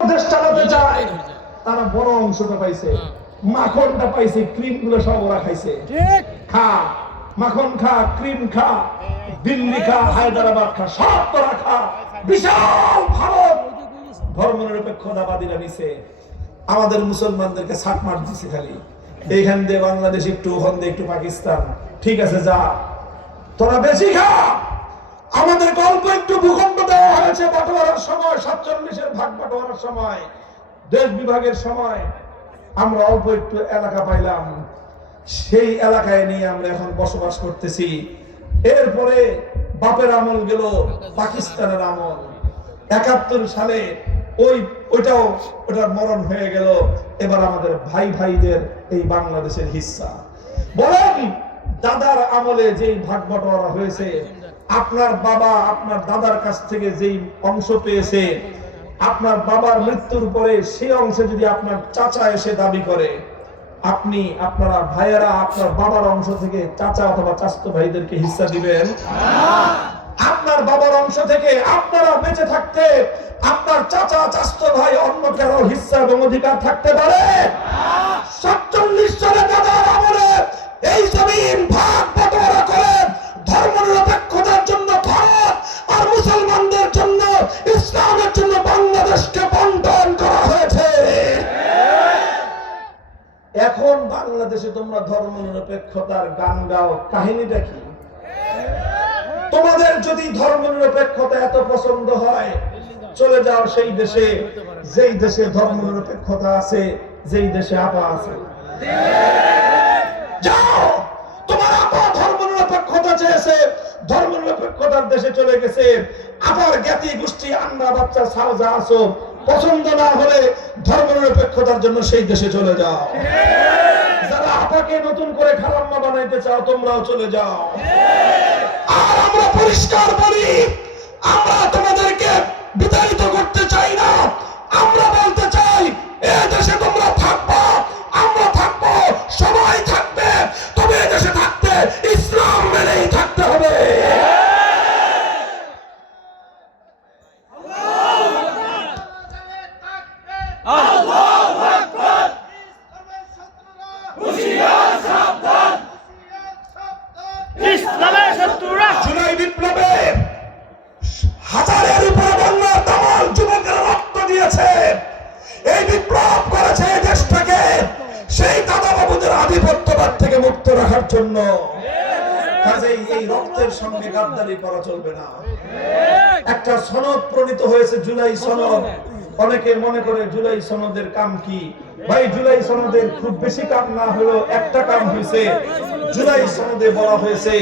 দেশ চালাতে চায় তারা বড় অংশটা পাইছে, মাখনটা পাইছে, ক্রিম গুলো সব ওরা খাইছে। খা মাখন, খা ক্রিম, খা দিল্লি, খা হায়দ্রাবাদ, খা সব তোরা খা। বিশাল ভারত ধর্মনিরপেক্ষতাবাদীরা নিছে, আমাদের মুসলমানদেরকে ছাট মার দিছে। খালি এইখান দিয়ে বাংলাদেশ একটু, ওখান দিয়ে একটু পাকিস্তান, ঠিক আছে যা তোরা বেশি খা। আমাদের অল্প একটু ভূখণ্ড দেওয়া হয়েছে বাটোয়ারার সময়, 47-এর ভাগ বাটোয়ারার সময়, দেশ বিভাগের সময় আমরা অল্প একটু এলাকা পাইলাম। সেই এলাকায় নিয়ে আমরা এখন বসবাস করতেছি। এরপরে বাপের আমল গেল, পাকিস্তানের আমল। 71 সালে ওটার মরণ হয়ে গেল। এবার আমাদের ভাই ভাইদের এই বাংলাদেশের হিস্সা। বলেন দাদার আমলে যেই ভাগ বাটোয়ারা হয়েছে, আপনার বাবা আপনার দাদার কাছ থেকে যেই অংশ পেয়েছে, আপনার বাবার মৃত্যুর পরে সেই অংশে যদি আপনার চাচা এসে দাবি করে, আপনারা ভাইয়েরা আপনার বাবার অংশ থেকে চাচা অথবা চাচাতো ভাইদেরকে হিস্সা দিবেন? আপনার বাবার অংশ থেকে আপনারা বেঁচে থাকতে আপনার চাচা চাচাতো ভাই অন্য কারো হিস্সা এবং অধিকার থাকতে পারে? 47 সালে দাদার আমলে এই জমিন ভাগ বাটোয়ারা করে ধর্মনিরপেক্ষতার জন্য ভারত আর মুসলমানদের জন্য, ইসলামের জন্য বাংলাদেশকে বন্টন করা হয়েছে। এখন বাংলাদেশে তোমরা ধর্মনিরপেক্ষতার গান গাও, কাহিনীটা কি? তোমাদের যদি ধর্মনিরপেক্ষতা এত পছন্দ হয়, চলে যাও সেই দেশে, যেই দেশে ধর্মনিরপেক্ষতা আছে, যেই দেশে আপা আছে। যাও, তোমার আপা ধর্মনিরপেক্ষতা চেয়েছে, ধর্মনিরপেক্ষতার দেশে চলে গেছে। আবার জ্ঞাতি গোষ্ঠী আন্না বাচ্চা সাউজা আসো, পছন্দ না হলে ধর্মনিরপেক্ষতার জন্য সেই দেশে চলে যাও। যারা আপাকে নতুন করে খালাম্মা বানাইতে চাও, তোমরাও চলে যাও। আর আমরা পরিষ্কার বলি, আমরা তোমাদেরকে বিতাড়িত করতে চাই না। আমরা বলতে চাই, এ দেশে তোমরা থাকবা, আমরা থাকবো, সবাই থাকবে, তবে এ দেশে থাকতে ইসলাম মেনেই থাকতে হবে। জুলাই বিপ্লবে হাজারের উপরে বাংলার তামাম যুবকেরা রক্ত দিয়েছে। এই বিপ্লব করেছে এই দেশটাকে সেই দাদা বাবুদের আধিপত্যবাদ থেকে মুক্ত রাখার জন্য। কাজেই এই রক্তের সঙ্গে গাদ্দারি করা চলবে না। একটা সনদ প্রণীত হয়েছে, জুলাই সনদ। অনেকে মনে করে জুলাই সনদের কাম কি? ভাই, জুলাই সনদের খুব বেশি কাম না হলেও একটা কাম হয়েছে। জুলাই সনদে বলা হয়েছে